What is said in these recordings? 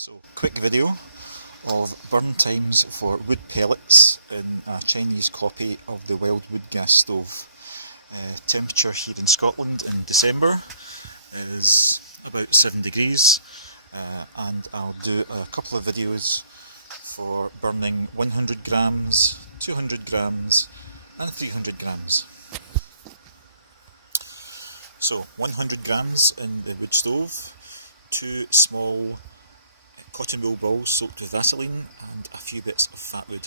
So, quick video of burn times for wood pellets in a Chinese copy of the wild wood gas stove. Temperature here in Scotland in December is about 7 degrees, and I'll do a couple of videos for burning 100 grams, 200 grams and 300 grams. So 100 grams in the wood stove, 2 small cotton wool balls soaked with Vaseline and a few bits of fat wood.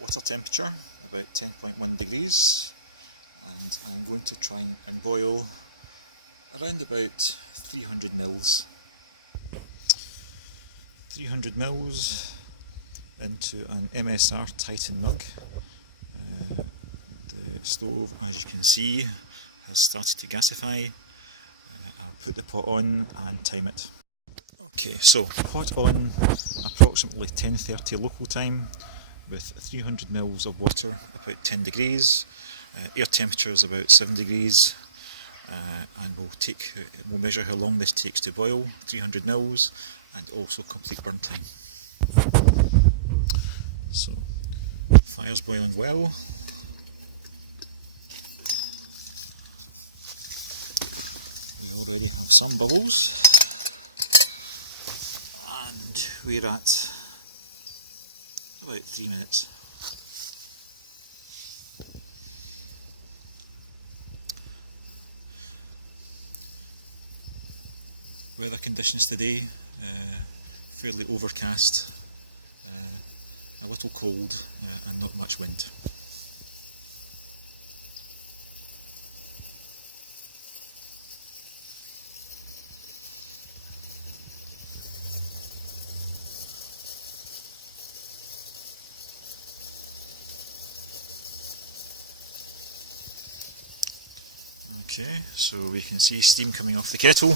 Water temperature about 10.1 degrees, and I'm going to try and boil around about 300 mils. 300 mils into an MSR Titan mug. The stove, as you can see, has started to gasify. I'll put the pot on and time it. Okay, so pot on approximately 10:30 local time, with 300 mils of water, about 10 degrees. Air temperature is about 7 degrees, and we'll measure how long this takes to boil, 300 mils, and also complete burn time. So, fire's boiling well. We already have some bubbles, and we're at about 3 minutes. Weather conditions today, fairly overcast, a little cold, and not much wind. Okay, so we can see steam coming off the kettle.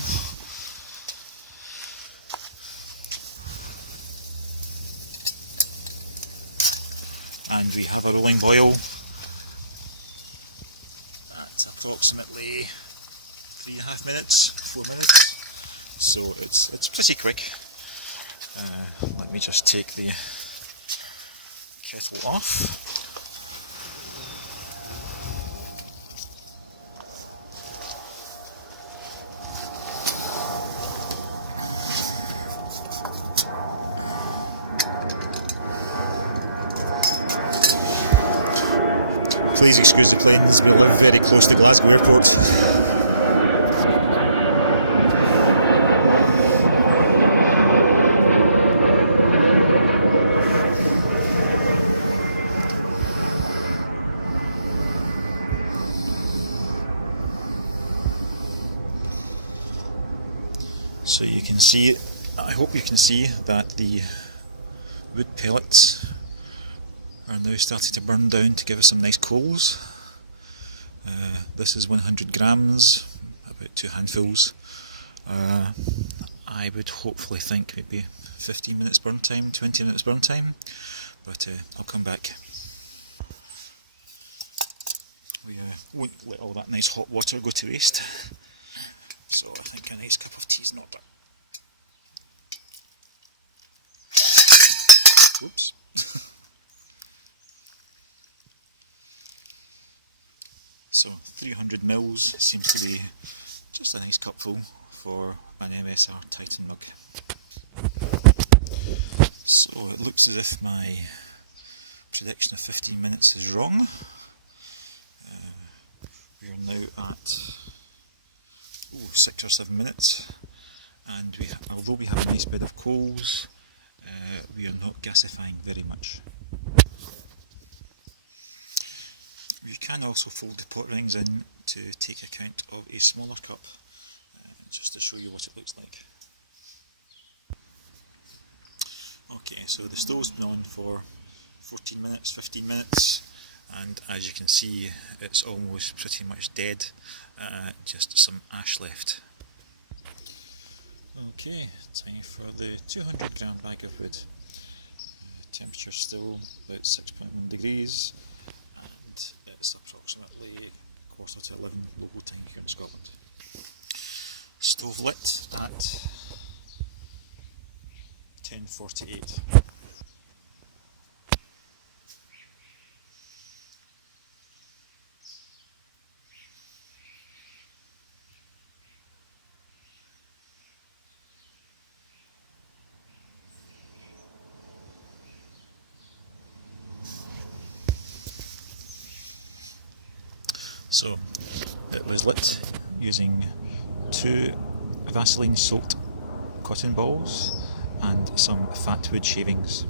And we have a rolling boil at approximately 3.5 minutes, 4 minutes. So it's pretty quick. Let me just take the kettle off. Please excuse the planes, we live very close to Glasgow Airport. So you can see, I hope you can see that the wood pellets are now starting to burn down to give us some nice coals. This is 100 grams, about 2 handfuls. I would hopefully think maybe 15 minutes burn time, 20 minutes burn time, but I'll come back. We won't let all that nice hot water go to waste, so I think a nice cup of tea is not bad. Oops. So 300 mils seems to be just a nice cupful for an MSR Titan mug. So it looks as if my prediction of 15 minutes is wrong. We are now at 6 or 7 minutes, and although we have a nice bed of coals, we are not gasifying very much. You can also fold the pot rings in to take account of a smaller cup, just to show you what it looks like. Okay, so the stove's been on for 14 minutes, 15 minutes, and as you can see it's almost pretty much dead, just some ash left. Okay, time for the 200 gram bag of wood. Temperature still about 6.1 degrees, and it's approximately 11:15 local time here in Scotland. Stove lit at 10:48. So it was lit using 2 Vaseline soaked cotton balls and some fat wood shavings.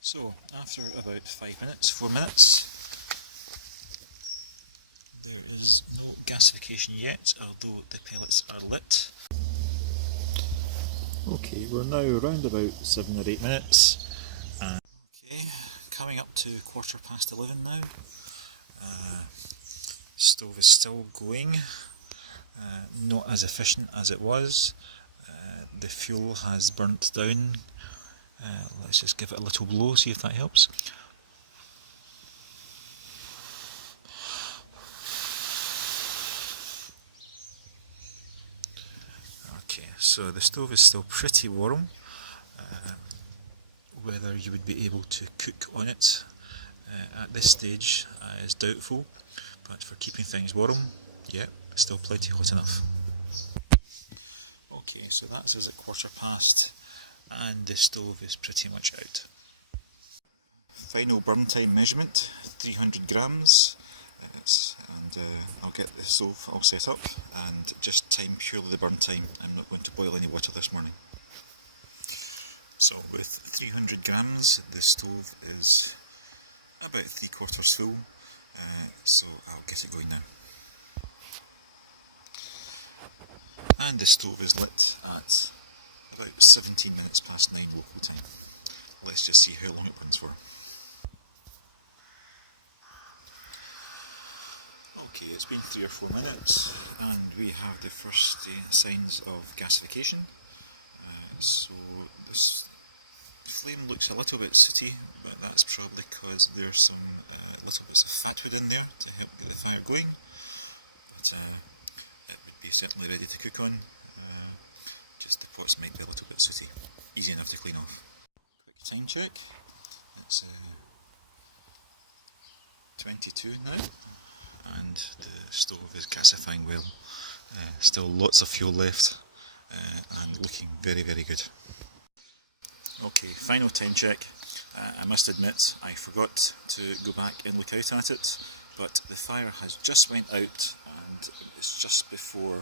So after about 4 minutes, there is no gasification yet, although the pellets are lit. Okay, we're now around about 7 or 8 minutes. Okay, coming up to 11:15 now. Stove is still going, not as efficient as it was. The fuel has burnt down. Let's just give it a little blow, see if that helps. Okay, so the stove is still pretty warm. Whether you would be able to cook on it at this stage is doubtful, but for keeping things warm, yeah, still plenty hot enough. Okay, so that's us at 15:15, and the stove is pretty much out. Final burn time measurement, 300 grams, and I'll get the stove all set up and just time purely the burn time. I'm not going to boil any water this morning. So with 300 grams, the stove is about 3/4 full, so I'll get it going now. And the stove is lit at about 17 minutes past 9 local time. Let's just see how long it runs for. Okay, it's been 3 or 4 minutes and we have the first signs of gasification. So this flame looks a little bit sooty, but that's probably because there's some little bits of fat wood in there to help get the fire going. But it would be certainly ready to cook on. Just the pots might be a little bit sooty. Easy enough to clean off. Quick time check. It's 22 now, and the stove is gasifying well. Still lots of fuel left, and looking very, very good. Okay, final time check. I must admit I forgot to go back and look out at it, but the fire has just went out and it's just before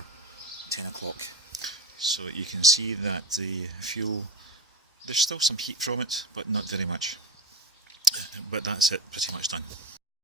10 o'clock. So you can see that the fuel, there's still some heat from it, but not very much. But that's it, pretty much done.